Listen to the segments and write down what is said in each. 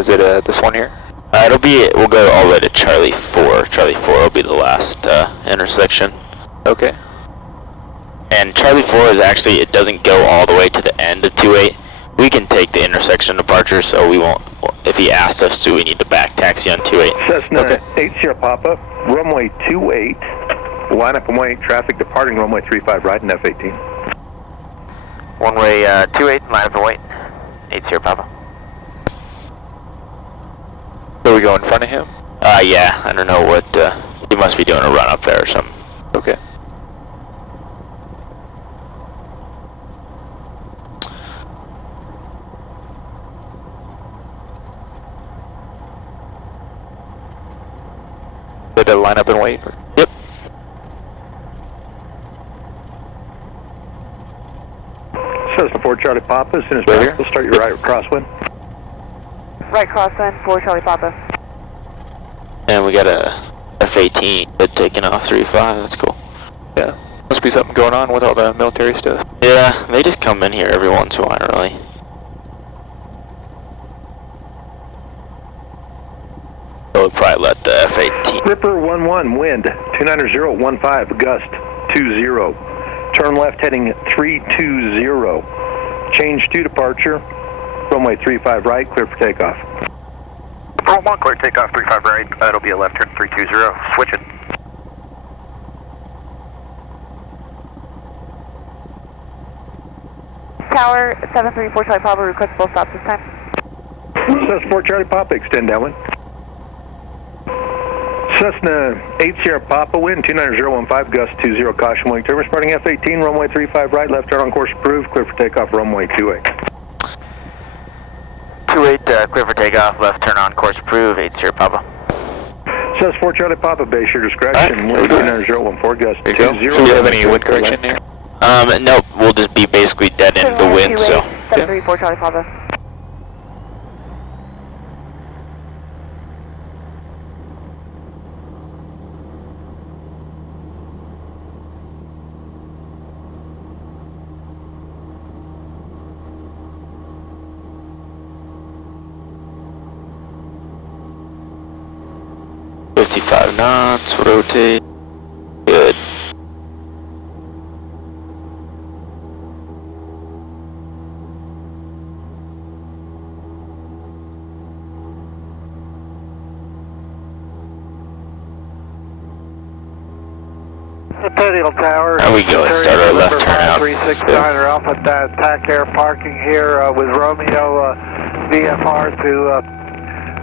Is it this one here? We'll go all the way to Charlie 4. Charlie 4 will be the last intersection. Okay. And Charlie 4 is actually, it doesn't go all the way to the end of 28. We can take the intersection departure, so we won't, if he asks us to, we need to back taxi on 28. Cessna 8 Sierra Papa, runway 28, line up and wait, traffic departing runway 35 right in F-18. Runway 28, line up and wait, 8 Sierra Papa. So we go in front of him? Yeah, I don't know what, he must be doing a run up there or something. Okay. Did it line up and wait? Or? Yep. Cessna 4 Charlie Papa, as soon as Right possible, start your right crosswind. Right crosswind, 4 Charlie Papa. And we got a F-18 taking off 35, that's cool. Yeah. Must be something going on with all the military stuff. Yeah, they just come in here every once in a while, really. We'll probably let the F-18. Ripper 11, wind 290.15, gust 20. Turn left heading 320. Change to departure, runway 35 right, clear for takeoff. Roll 1, clear takeoff 35 right, it'll be a left turn 320, switch it. Tower 734 Charlie Papa, request full stop this time. Cessna 4 Charlie Papa, extend downwind. Cessna 8 Sierra Papa, wind 290.15, gust 20, caution wing turbulence, starting F-18, runway 35 right, left turn on course approved, clear for takeoff, runway 28. 28, clear for takeoff, left turn on course approved, 8 Sierra Papa. Cessna 4 Charlie Papa, base your discretion, wind 290.14, gust 20. Do you have any wind correction here? Nope, we'll just be basically dead in the wind, so. 734 Charlie Papa. $55 knots, rotate. Good. Centennial Tower. There we go, let's start our left turn out. 369 Alpha, TAC Air parking here with Romeo VFR to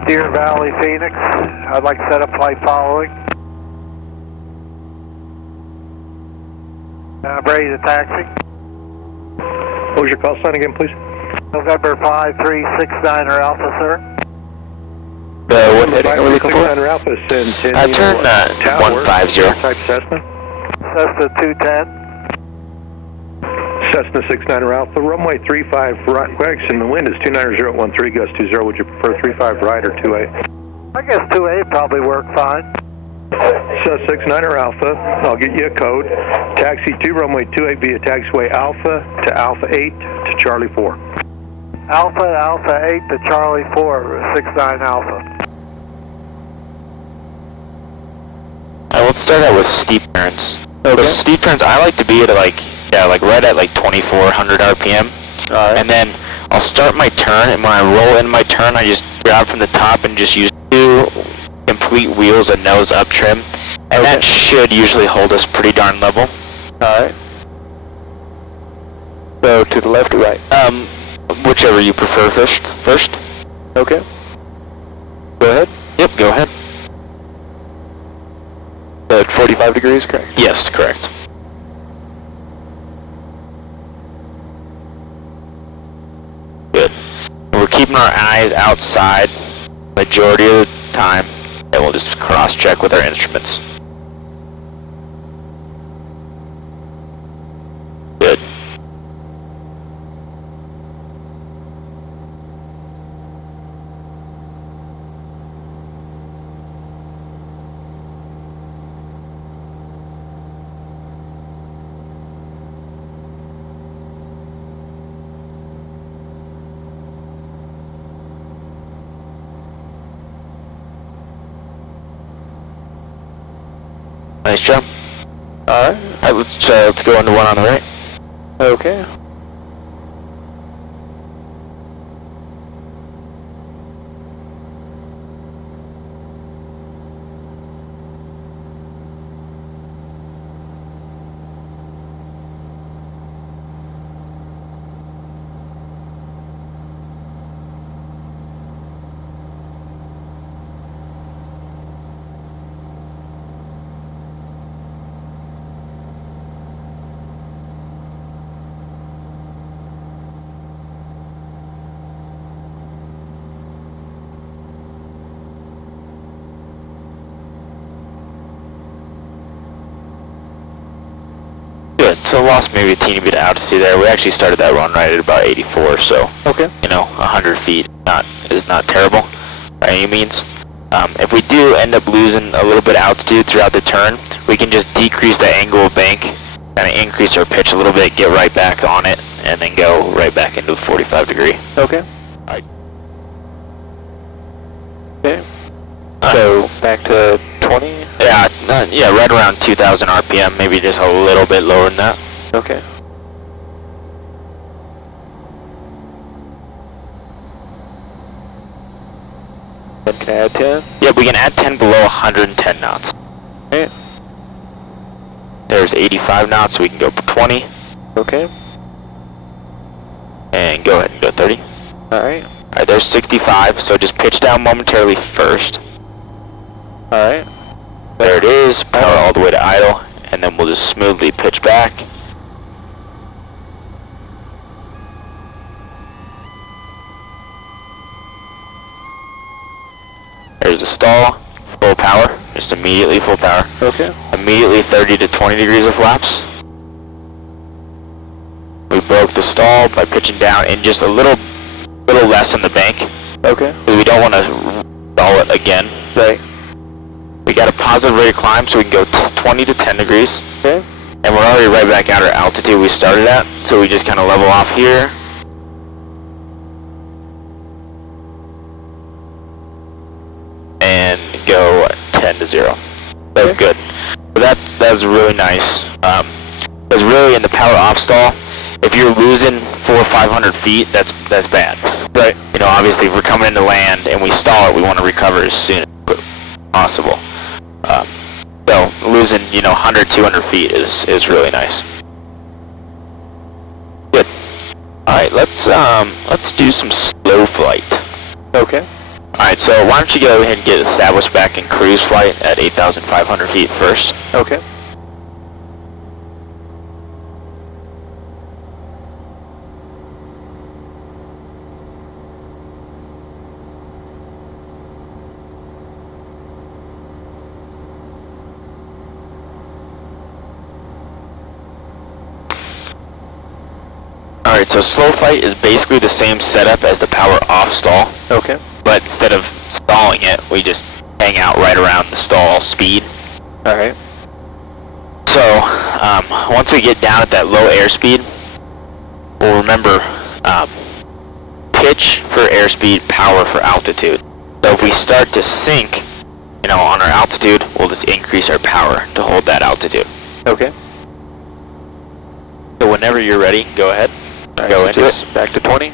Deer Valley, Phoenix. I'd like to set up flight following. I'm ready to taxi. What was your call sign again, please? November 5369 Alpha, sir. What heading are we looking for? Alpha, Centennial Turn Tower, 150. type Cessna. Cessna 210. Cessna 69 Alpha, runway 35 right, correction, the wind is 290.13, gust 20, would you prefer 35 right or 28? I guess 2A probably work fine. Cessna 69 Alpha, I'll get you a code. Taxi to runway 28 via taxiway Alpha to Alpha 8 to Charlie 4. Alpha 8 to Charlie 4, 69 Alpha. Let's start out with steep turns. Okay. The steep turns, I like to be at like right at like 2400 RPM. Alright. And then I'll start my turn, and when I roll in my turn, I just grab from the top and just use 2 complete wheels and nose up trim. And that should usually hold us pretty darn level. Alright. So to the left or right? Whichever you prefer first. Okay. Go ahead. Yep, go ahead. At 45 degrees, correct? Yes, correct. Good. We're keeping our eyes outside majority of the time, and we'll just cross-check with our instruments. Good. Nice job. Alright. Alright, let's go into one on the right. Okay. Good, so lost maybe a teeny bit of altitude there. We actually started that run right at about 84, so, Okay. 100 feet is not terrible by any means. If we do end up losing a little bit of altitude throughout the turn, we can just decrease the angle of bank, kind of increase our pitch a little bit, get right back on it, and then go right back into the 45 degree. Okay. Alright. Okay. So, back to 20? Yeah, right around 2,000 RPM, maybe just a little bit lower than that. Okay. Then can I add 10? Yeah, we can add 10 below 110 knots. Okay. There's 85 knots, so we can go for 20. Okay. And go ahead and go 30. Alright. Alright, there's 65, so just pitch down momentarily first. Alright. There it is, power all the way to idle, and then we'll just smoothly pitch back. There's the stall, full power, just immediately full power. Okay. Immediately 30 to 20 degrees of flaps. We broke the stall by pitching down in just a little less on the bank, Okay. because we don't want to stall it again. Right. We got a positive rate of climb, so we can go 20 to 10 degrees. Okay. And we're already right back at our altitude we started at, so we just kind of level off here. And go 10 to 0. So Okay. good. So that was really nice. Because really in the power off stall, if you're losing 400 or 500 feet, that's bad. Right. Obviously if we're coming into land and we stall it, we want to recover as soon as possible. So losing, 100, 200 feet is really nice. Good. Alright, let's do some slow flight. Okay. Alright, so why don't you go ahead and get established back in cruise flight at 8,500 feet first. Okay. Alright, so slow flight is basically the same setup as the power off stall, Okay. but instead of stalling it, we just hang out right around the stall speed. Alright. So, once we get down at that low airspeed, we'll remember pitch for airspeed, power for altitude. So if we start to sink, on our altitude, we'll just increase our power to hold that altitude. Okay. So whenever you're ready, go ahead. Alright, Go so into just it. back to 20.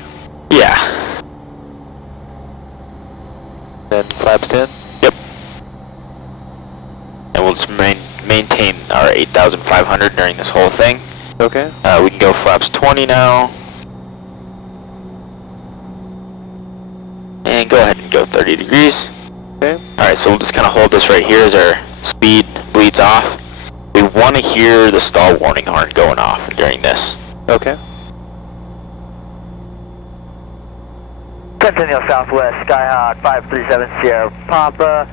Yeah. Then flaps 10. Yep. And we'll just maintain our 8,500 during this whole thing. Okay. We can go flaps 20 now. And go ahead and go 30 degrees. Okay. Alright, so we'll just kind of hold this right here as our speed bleeds off. We want to hear the stall warning horn going off during this. Okay. Centennial Southwest, Skyhawk 537 Sierra Papa.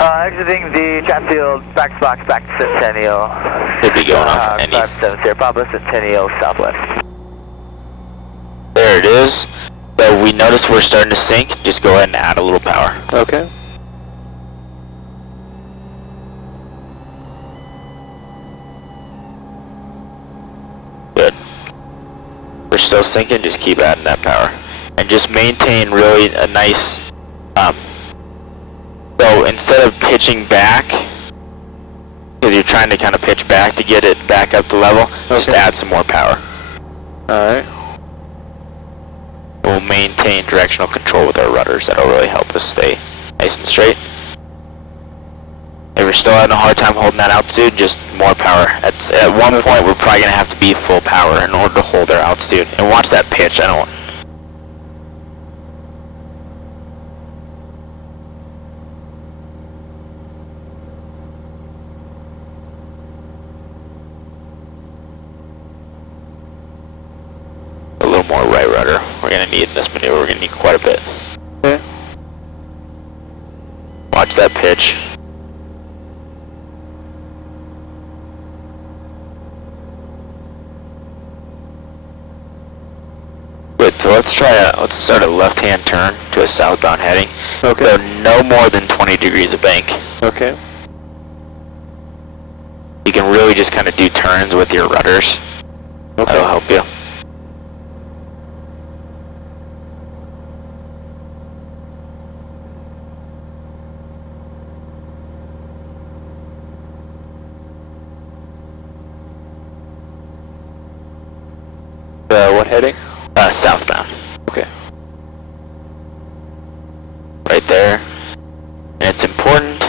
Exiting the chat field, back to box, back to Centennial. Should be going off. 537 Sierra Papa, Centennial Southwest. There it is. So we notice we're starting to sink. Just go ahead and add a little power. Okay. Good. We're still sinking. Just keep adding that power. And just maintain really a nice, so instead of pitching back, trying to kind of pitch back to get it back up to level, just Okay. add some more power. Alright. We'll maintain directional control with our rudders. That'll really help us stay nice and straight. If you're still having a hard time holding that altitude, just more power. At one point, we're probably going to have to be full power in order to hold our altitude. And watch that pitch. I don't. A little more right rudder. We're going to need in this maneuver. We're going to need quite a bit. Yeah. Watch that pitch. Good, so let's start a left-hand turn to a southbound heading. Okay. So no more than 20 degrees of bank. Okay. You can really just kind of do turns with your rudders. Okay. That'll help you. What heading? Southbound. Okay. Right there. And it's important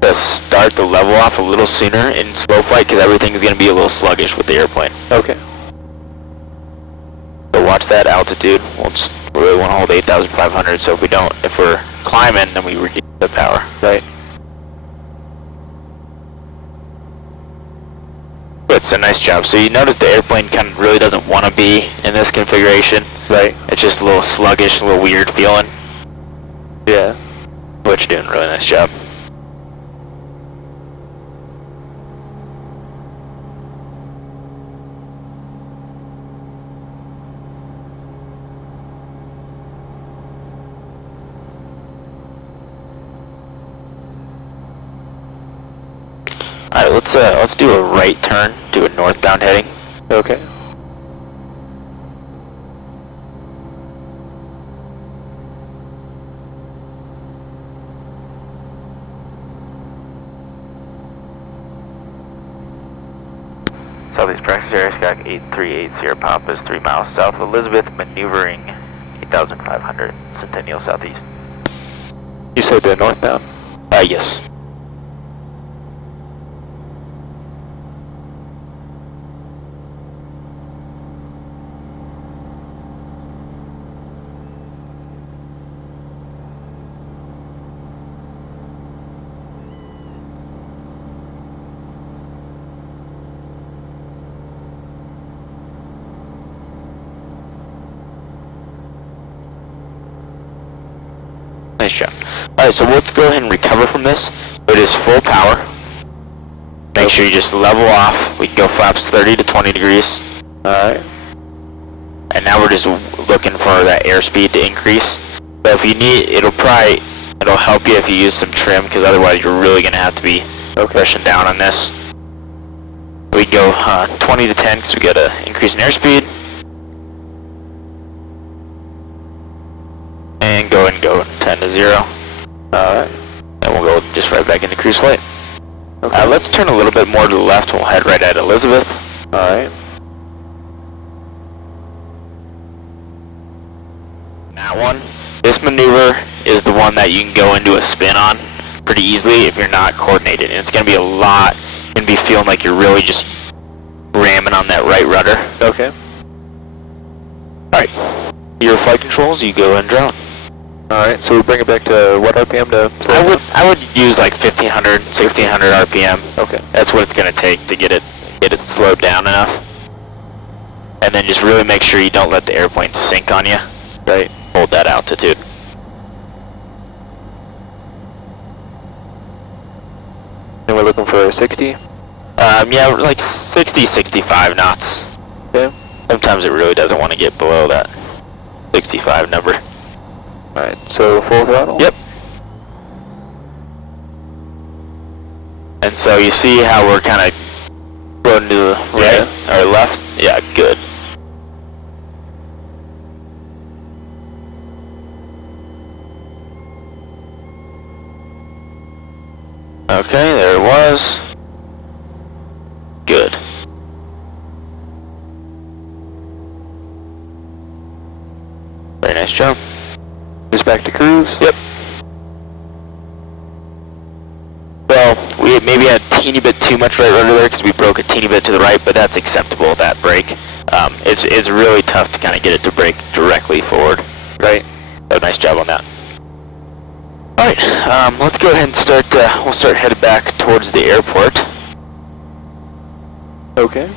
to start the level off a little sooner in slow flight because everything's going to be a little sluggish with the airplane. Okay. So watch that altitude. We'll just really want to hold 8,500, so if we're climbing, then we reduce the power. Right. Good, so nice job. So you notice the airplane kind of really doesn't want to be in this configuration. Right. It's just a little sluggish, a little weird feeling. Yeah. But you're doing a really nice job. Alright, let's do a right turn to a northbound heading. Okay. Southeast practice area, Skak 8380 Papa is 3 miles south of Elizabeth, maneuvering 8,500, Centennial southeast. You said northbound? Yes. Nice job. Alright, so let's go ahead and recover from this. It is full power. Make sure you just level off. We can go flaps 30 to 20 degrees. Alright. And now we're just looking for that airspeed to increase. So if you need, it'll help you if you use some trim, because otherwise you're really going to have to be pushing down on this. We go 20 to 10 because we got an increase in airspeed. And go 10 to 0. Alright. And we'll go just right back into cruise flight. Okay. Let's turn a little bit more to the left. We'll head right at Elizabeth. Alright. That one. This maneuver is the one that you can go into a spin on pretty easily if you're not coordinated. And it's going to be a lot. You're going to be feeling like you're really just ramming on that right rudder. Okay. Alright. Your flight controls, you go and drone. Alright, so we bring it back to what RPM to... I would use like 1500, 1600 RPM. Okay. That's what it's going to take to get it slowed down enough. And then just really make sure you don't let the airplane sink on you. Right. Hold that altitude. And we're looking for 60? Yeah, like 60, 65 knots. Okay. Sometimes it really doesn't want to get below that 65 number. Alright, so full throttle? Yep. And so you see how we're kind of going to the right or left? Yeah, good. Okay, there it was. nice job. Just back to cruise. Yep. Well, we maybe had a teeny bit too much right rudder there because we broke a teeny bit to the right, but that's acceptable, that brake. It's really tough to kind of get it to brake directly forward. Right. But nice job on that. Alright, let's go ahead and start, we'll start headed back towards the airport. Okay.